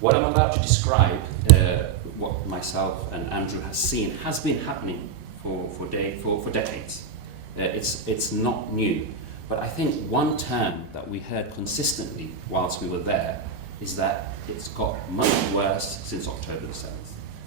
What I'm about to describe, what myself and Andrew has seen, has been happening for decades. It's not new. But I think one term that we heard consistently whilst we were there is that it's got much worse since October the 7th.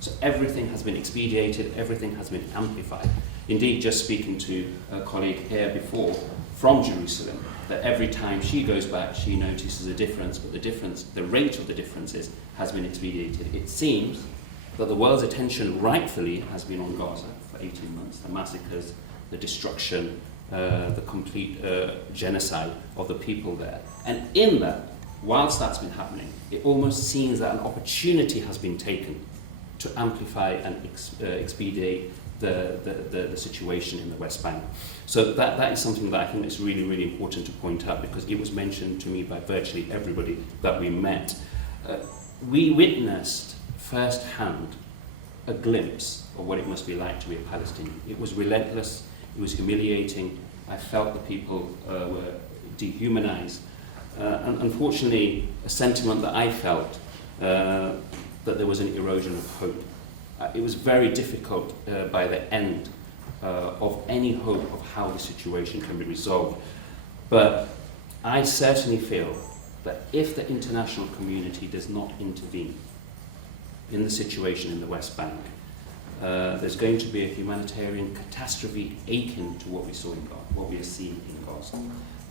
So everything has been expedited, everything has been amplified. Indeed, just speaking to a colleague here before from Jerusalem, that every time she goes back, she notices a difference, but the rate of the differences has been expedited. It seems that the world's attention rightfully has been on Gaza for 18 months, the massacres, the destruction, the complete genocide of the people there. And in that, whilst that's been happening, it almost seems that an opportunity has been taken to amplify and expedite the situation in the West Bank. So that is something that I think is really, really important to point out, because it was mentioned to me by virtually everybody that we met. We witnessed firsthand a glimpse of what it must be like to be a Palestinian. It was relentless, it was humiliating. I felt the people were dehumanized. And unfortunately, a sentiment that I felt, that there was an erosion of hope. It was very difficult by the end of any hope of how the situation can be resolved. But I certainly feel that if the international community does not intervene in the situation in the West Bank, there's going to be a humanitarian catastrophe akin to what we saw in Gaza, what we are seeing in Gaza.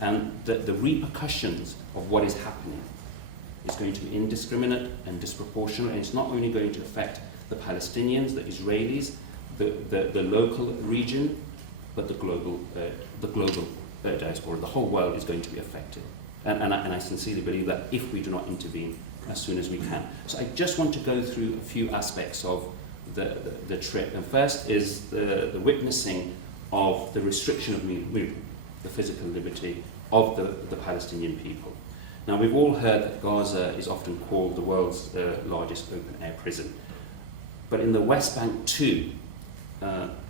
And the repercussions of what is happening is going to be indiscriminate and disproportionate, and it's not only going to affect the Palestinians, the Israelis, the local region, but the global diaspora. The whole world is going to be affected. And I sincerely believe that if we do not intervene as soon as we can. So I just want to go through a few aspects of the trip. And first is the witnessing of the restriction of movement, the physical liberty of the Palestinian people. Now, we've all heard that Gaza is often called the world's largest open-air prison. But in the West Bank too,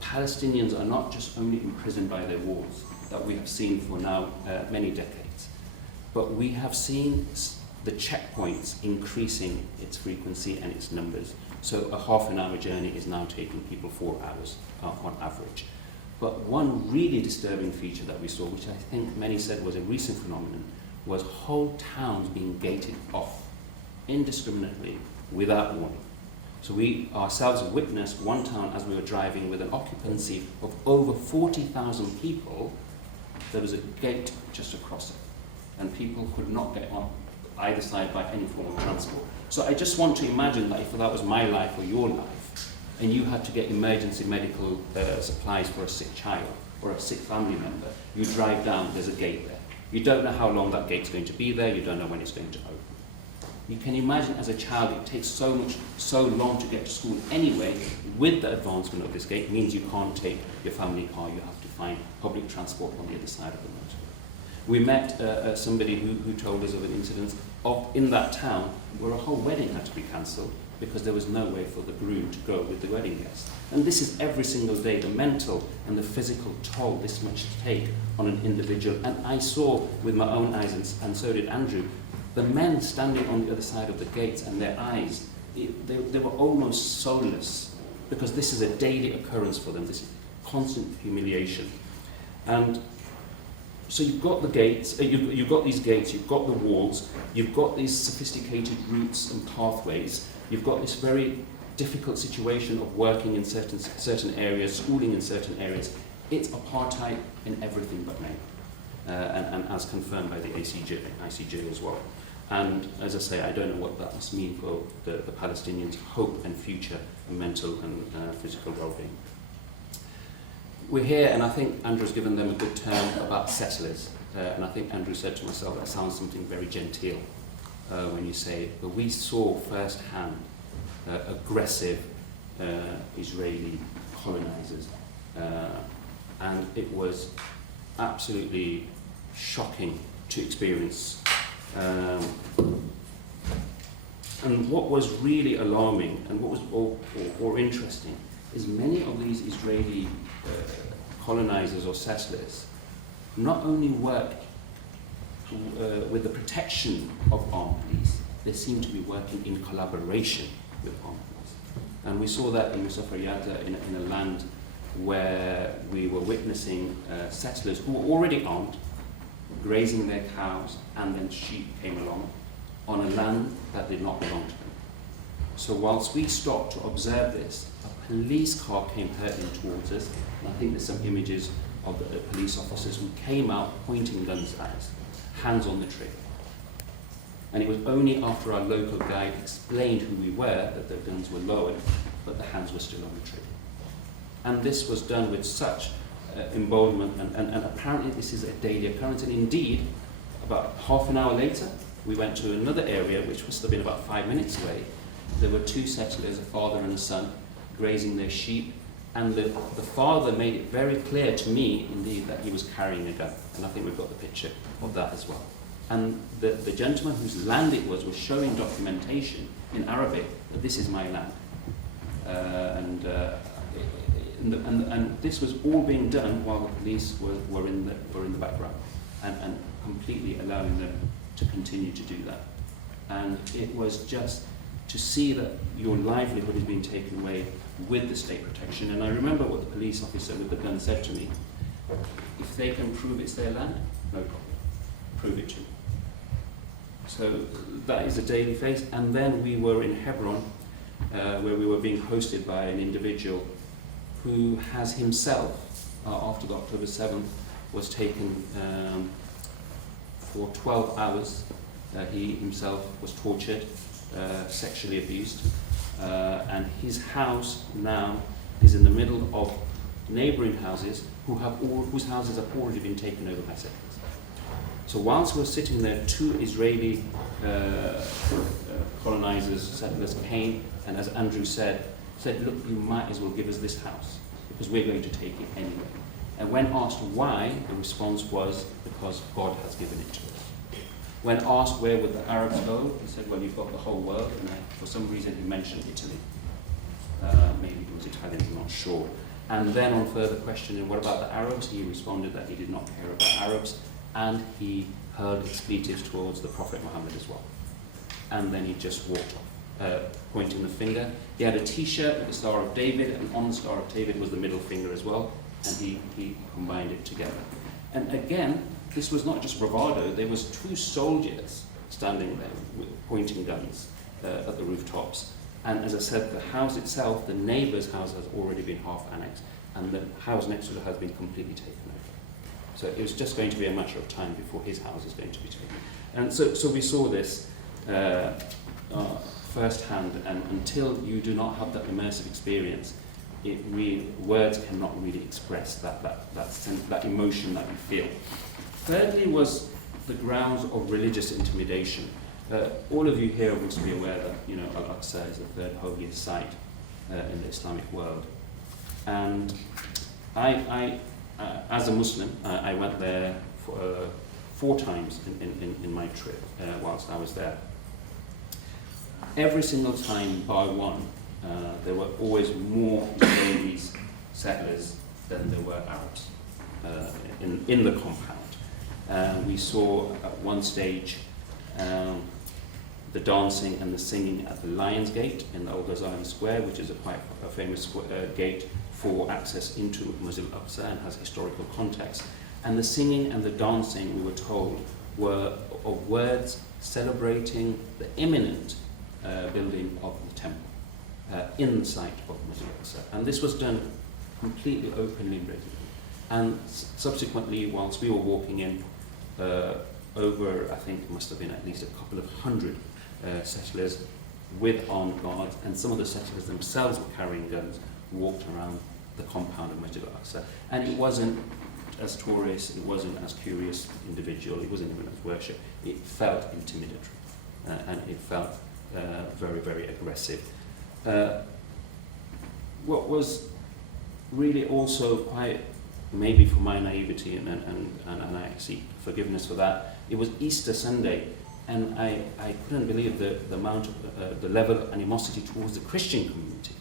Palestinians are not just only imprisoned by their walls, that we have seen for now many decades, but we have seen the checkpoints increasing its frequency and its numbers. So a half-an-hour journey is now taking people 4 hours on average. But one really disturbing feature that we saw, which I think many said was a recent phenomenon, was whole towns being gated off indiscriminately without warning. So we ourselves witnessed one town as we were driving with an occupancy of over 40,000 people. There was a gate just across it, and people could not get on either side by any form of transport. So I just want to imagine that if that was my life or your life, and you had to get emergency medical supplies for a sick child or a sick family member, you drive down, there's a gate there. You don't know how long that gate's going to be there, you don't know when it's going to open. You can imagine as a child it takes so long to get to school anyway. With the advancement of this gate, it means you can't take your family car, you have to find public transport on the other side of the motorway. We met somebody who told us of an incident in that town where a whole wedding had to be cancelled because there was no way for the groom to go with the wedding guests. And this is every single day, the mental and the physical toll this much to take on an individual. And I saw with my own eyes, and so did Andrew, the men standing on the other side of the gates, and their eyes, they were almost soulless, because this is a daily occurrence for them, this constant humiliation. And so you've got the gates, you've got these gates, you've got the walls, you've got these sophisticated routes and pathways, you've got this very difficult situation of working in certain areas, schooling in certain areas. It's apartheid in everything but name, and as confirmed by the ICJ as well. And as I say, I don't know what that must mean for the Palestinians' hope and future and mental and physical well-being. We're here, and I think Andrew's given them a good term about settlers. And I think Andrew said to myself, that sounds something very genteel when you say it. But we saw firsthand aggressive Israeli colonizers. And it was absolutely shocking to experience. And what was really alarming and what was or interesting is many of these Israeli colonizers or settlers not only worked with the protection of armed police, they seem to be working in collaboration with armed forces. And we saw that in Musafariyata, in a land where we were witnessing settlers who were already armed, grazing their cows, and then sheep came along on a land that did not belong to them. So whilst we stopped to observe this, a police car came hurtling towards us, and I think there's some images of the police officers who came out pointing guns at us, hands on the trigger. And it was only after our local guide explained who we were that the guns were lowered, but the hands were still on the trigger. And this was done with such emboldenment, and apparently this is a daily occurrence. And indeed, about half an hour later, we went to another area, which must have been about 5 minutes away. There were two settlers, a father and a son, grazing their sheep, and the father made it very clear to me, indeed, that he was carrying a gun. And I think we've got the picture of that as well. And the gentleman whose land it was showing documentation in Arabic that this is my land. And this was all being done while the police were in the background, and completely allowing them to continue to do that. And it was just to see that your livelihood is being taken away with the state protection. And I remember what the police officer with the gun said to me: if they can prove it's their land, no problem, prove it to me. So that is a daily face. And then we were in Hebron, where we were being hosted by an individual who has himself, after the October 7th, was taken for 12 hours. He himself was tortured, sexually abused, and his house now is in the middle of neighbouring houses whose houses have already been taken over by settlers. So whilst we're sitting there, two Israeli colonizers, settlers came, and as Andrew said, look, you might as well give us this house, because we're going to take it anyway. And when asked why, the response was, because God has given it to us. When asked where would the Arabs go, he said, well, you've got the whole world, and for some reason he mentioned Italy. Maybe it was Italian, I'm not sure. And then on further questioning, what about the Arabs? He responded that he did not care about Arabs, and he hurled expletives towards the Prophet Muhammad as well. And then he just walked off, pointing the finger. He had a t-shirt with the Star of David, and on the Star of David was the middle finger as well, and he combined it together. And again, this was not just bravado, there was two soldiers standing there pointing guns at the rooftops. And as I said, the house itself, the neighbour's house, has already been half annexed, and the house next to it has been completely taken over. So it was just going to be a matter of time before his house is going to be taken. And so we saw this firsthand, and until you do not have that immersive experience, words cannot really express that emotion that you feel. Thirdly was the grounds of religious intimidation. All of you here must be aware that Al-Aqsa is the third holiest site in the Islamic world. And I as a Muslim, I went there for 4 times in my trip whilst I was there. Every single time bar one, there were always more Israelis settlers than there were Arabs in the compound. We saw at one stage the dancing and the singing at the Lion's Gate in the Old Zion Square, which is a famous gate for access into Masjid al-Aqsa and has historical context. And the singing and the dancing, we were told, were of words celebrating the imminent building of the temple in the site of Masjid al-Aqsa. And this was done completely openly and blatantly. And subsequently, whilst we were walking in, over, I think it must have been at least a couple of hundred settlers with armed guards, and some of the settlers themselves were carrying guns, walked around the compound of Masjid al-Aqsa. And it wasn't as tourist, it wasn't as curious individual, it wasn't even as worship. It felt intimidatory, and it felt very, very aggressive. What was really also quite, maybe for my naivety, and I seek forgiveness for that, it was Easter Sunday, and I couldn't believe the amount of the level of animosity towards the Christian community.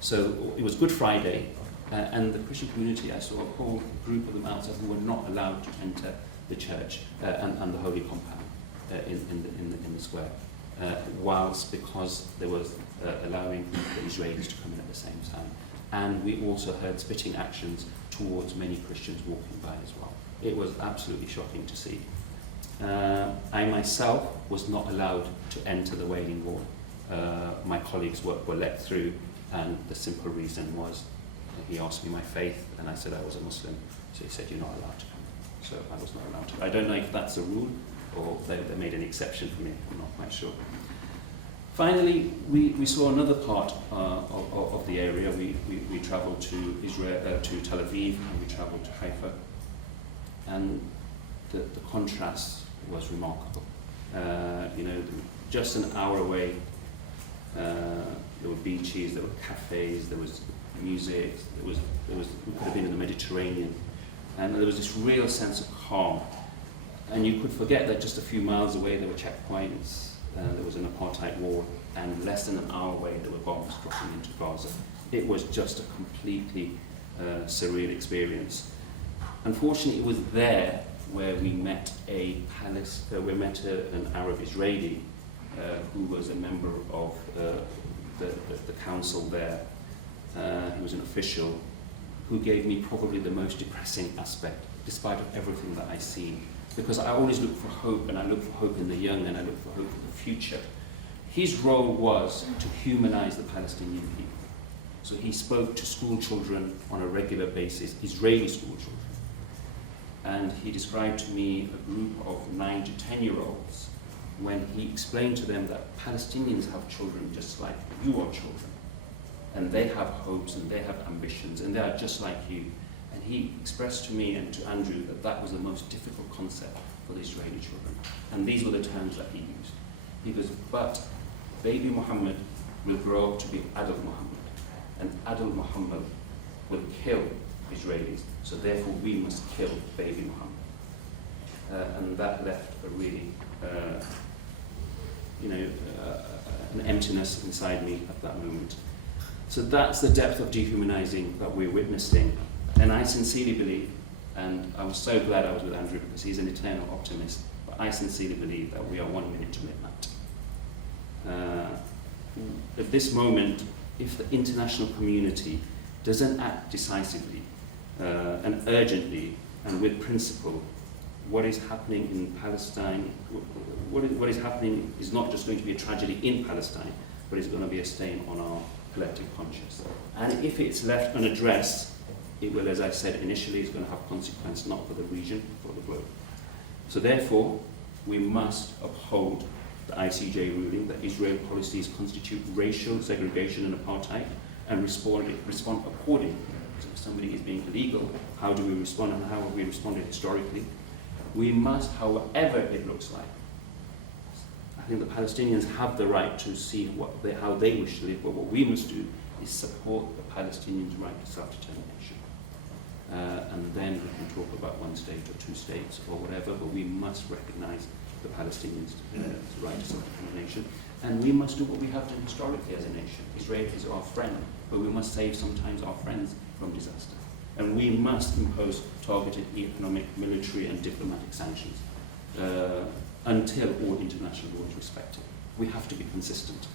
So it was Good Friday, and the Christian community, I saw a whole group of them outside who were not allowed to enter the church and the holy compound in the square. whilst because there was allowing the Israelis to come in at the same time. And we also heard spitting actions towards many Christians walking by as well. It was absolutely shocking to see. I myself was not allowed to enter the Wailing Wall. My colleagues were let through, and the simple reason was he asked me my faith, and I said I was a Muslim. So he said, you're not allowed to come. So I was not allowed to. I don't know if that's a rule or they made an exception for me. I'm not quite sure. Finally, we saw another part of the area. We travelled to Israel, to Tel Aviv, and we travelled to Haifa. And the contrast was remarkable. Just an hour away, there were beaches, there were cafes, there was music, we could have been in the Mediterranean, and there was this real sense of calm. And you could forget that just a few miles away there were checkpoints, there was an apartheid wall, and less than an hour away there were bombs dropping into Gaza. It was just a completely surreal experience. Unfortunately, it was there where we met an Arab Israeli who was a member of the council there. He was an official who gave me probably the most depressing aspect, despite of everything that I see. Because I always look for hope, and I look for hope in the young, and I look for hope in the future. His role was to humanize the Palestinian people. So he spoke to school children on a regular basis, Israeli school children. And he described to me a group of 9 to 10-year-olds when he explained to them that Palestinians have children just like you are children. And they have hopes and they have ambitions and they are just like you. And he expressed to me and to Andrew that that was the most difficult concept for the Israeli children. And these were the terms that he used. He goes, but baby Muhammad will grow up to be adult Muhammad. And adult Muhammad will kill Israelis. So therefore we must kill baby Muhammad. And that left a really, an emptiness inside me at that moment. So that's the depth of dehumanizing that we're witnessing. And I sincerely believe, and I was so glad I was with Andrew because he's an eternal optimist, but I sincerely believe that we are 1 minute to midnight. At this moment, if the international community doesn't act decisively and urgently and with principle, what is happening in Palestine, what is happening is not just going to be a tragedy in Palestine, but it's going to be a stain on our collective conscience. And if it's left unaddressed, it will, as I said initially, is going to have consequence not for the region, but for the globe. So therefore, we must uphold the ICJ ruling that Israel policies constitute racial segregation and apartheid and respond accordingly. So if somebody is being illegal, how do we respond and how have we responded historically? We must, however it looks like, I think the Palestinians have the right to see how they wish to live, but what we must do is support the Palestinians' right to self-determination. And then we can talk about 1 state or 2 states or whatever, but we must recognize the Palestinians' right to self-determination. And we must do what we have done historically as a nation. Israel is our friend, but we must save sometimes our friends from disaster. And we must impose targeted economic, military and diplomatic sanctions until all international law is respected. We have to be consistent.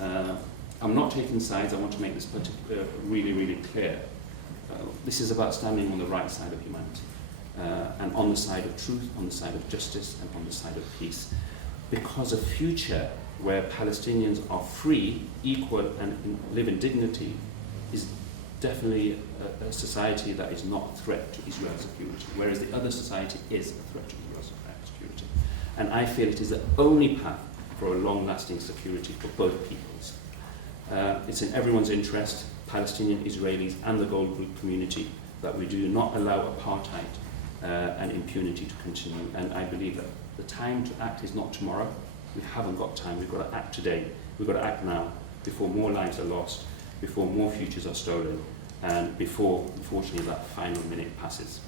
I'm not taking sides. I want to make this really, really clear. This is about standing on the right side of humanity and on the side of truth, on the side of justice and on the side of peace. Because a future where Palestinians are free, equal and live in dignity is definitely a society that is not a threat to Israel's security, whereas the other society is a threat to Israel's security. And I feel it is the only path for a long-lasting security for both peoples. It's in everyone's interest, Palestinian, Israelis and the Gold Group community, that we do not allow apartheid and impunity to continue. And I believe that the time to act is not tomorrow. We haven't got time. We've got to act today. We've got to act now before more lives are lost, before more futures are stolen, and before, unfortunately, that final minute passes.